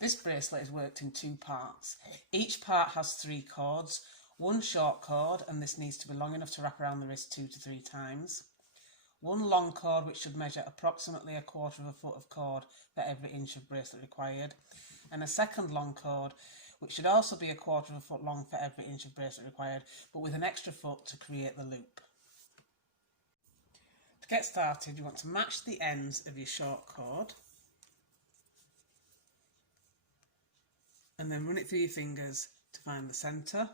This bracelet is worked in 2 parts. Each part has 3 cords, 1 short cord, and this needs to be long enough to wrap around the wrist 2 to 3 times. 1 long cord which should measure approximately 1/4 foot of cord for every inch of bracelet required, and a second long cord which should also be 1/4 foot long for every inch of bracelet required, but with an extra foot to create the loop. To get started, you want to match the ends of your short cord and then run it through your fingers to find the centre,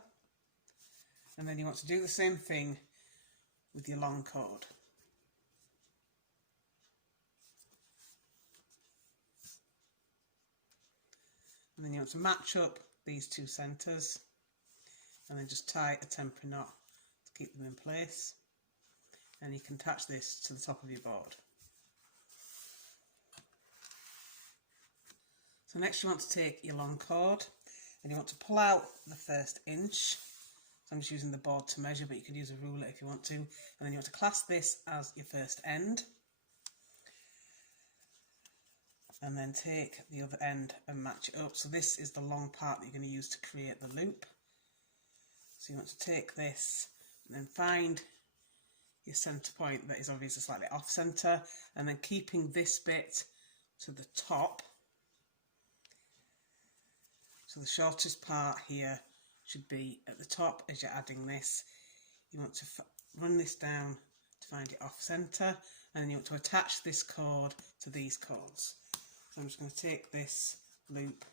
and then you want to do the same thing with your long cord. And then you want to match up these 2 centres and then just tie a temporary knot to keep them in place, and you can attach this to the top of your board. So next you want to take your long cord and you want to pull out the first inch. So I'm just using the board to measure, but you could use a ruler if you want to. And then you want to clasp this as your first end. And then take the other end and match it up. So this is the long part that you're going to use to create the loop. So you want to take this and then find your centre point that is obviously slightly off centre, and then keeping this bit to the top. So the shortest part here should be at the top as you're adding this. You want to run this down to find it off centre, and then you want to attach this cord to these cords. So I'm just going to take this loop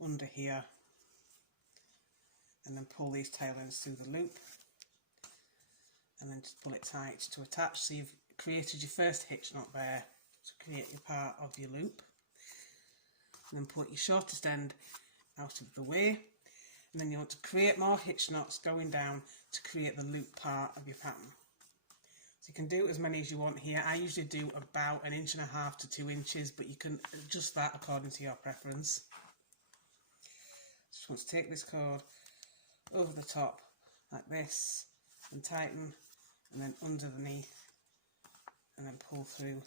under here and then pull these tail ends through the loop and then just pull it tight to attach. So you've created your first hitch knot there to create your part of your loop. And then put your shortest end out of the way, and then you want to create more hitch knots going down to create the loop part of your pattern. So you can do as many as you want here. I usually do about 1.5 inches to 2 inches, but you can adjust that according to your preference. Just want to take this cord over the top like this and tighten, and then underneath, and then pull through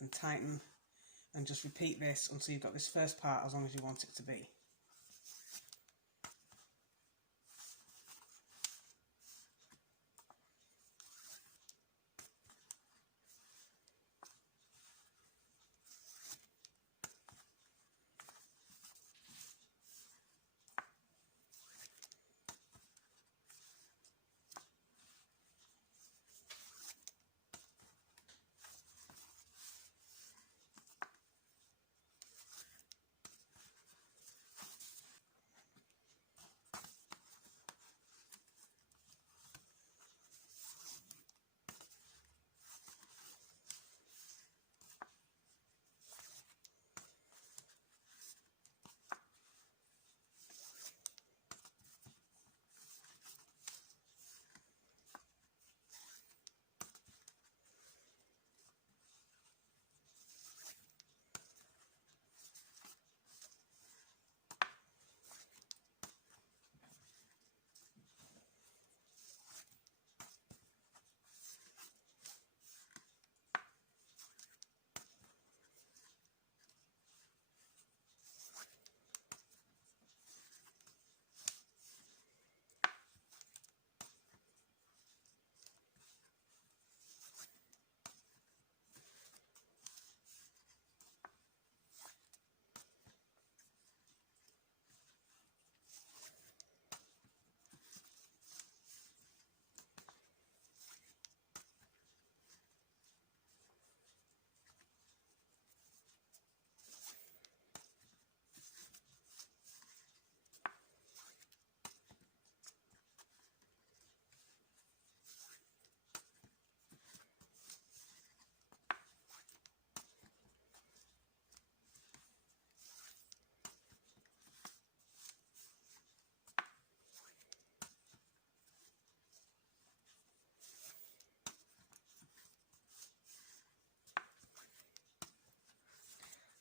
and tighten, and just repeat this until you've got this first part as long as you want it to be.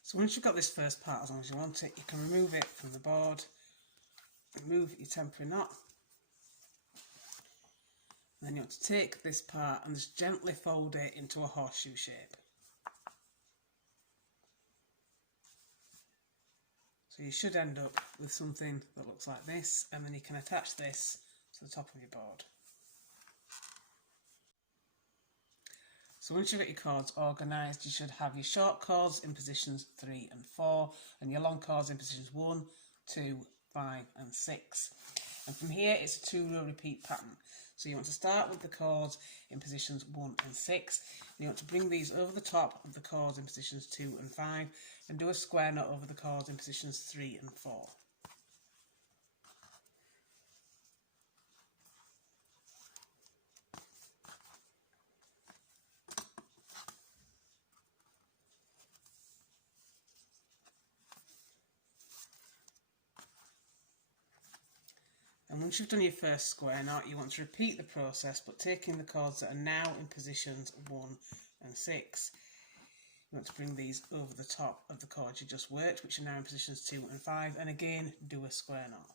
So once you've got this first part as long as you want it, you can remove it from the board, remove your temporary knot, and then you want to take this part and just gently fold it into a horseshoe shape. So you should end up with something that looks like this, and then you can attach this to the top of your board. So once you've got your chords organised, you should have your short chords in positions 3 and 4 and your long chords in positions 1, 2, 5 and 6. And from here it's a 2-row repeat pattern. So you want to start with the chords in positions 1 and 6. And you want to bring these over the top of the chords in positions 2 and 5 and do a square knot over the chords in positions 3 and 4. And once you've done your first square knot, you want to repeat the process, but taking the chords that are now in positions 1 and 6. You want to bring these over the top of the chords you just worked, which are now in positions 2 and 5, and again do a square knot.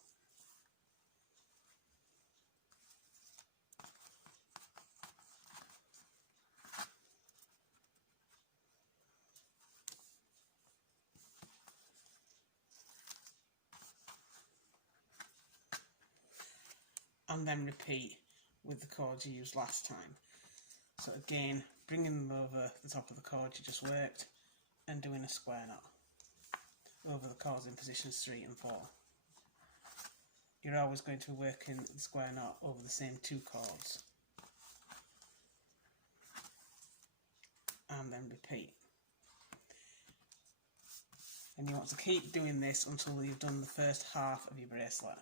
And then repeat with the chords you used last time. So again, bringing them over the top of the chord you just worked and doing a square knot over the chords in positions 3 and 4. You're always going to be working the square knot over the same 2 chords. And then repeat. And you want to keep doing this until you've done the first half of your bracelet.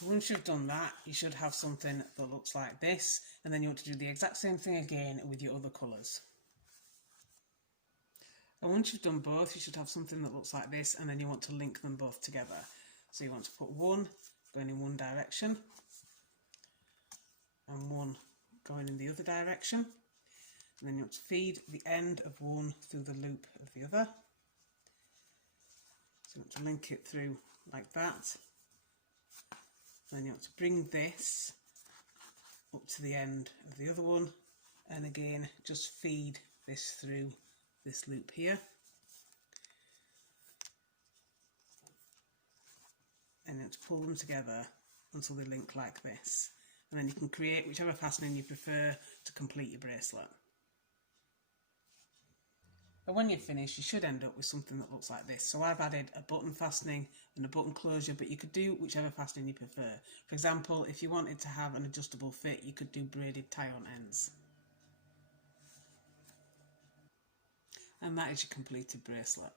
So once you've done that, you should have something that looks like this, and then you want to do the exact same thing again with your other colours. And once you've done both, you should have something that looks like this, and then you want to link them both together. So you want to put one going in one direction and one going in the other direction, and then you want to feed the end of one through the loop of the other. So you want to link it through like that. Then you want to bring this up to the end of the other one, and again just feed this through this loop here, and you want to pull them together until they link like this, and then you can create whichever fastening you prefer to complete your bracelet. And when you're finished, you should end up with something that looks like this. So I've added a button fastening and a button closure, but you could do whichever fastening you prefer. For example, if you wanted to have an adjustable fit, you could do braided tie-on ends. And that is your completed bracelet.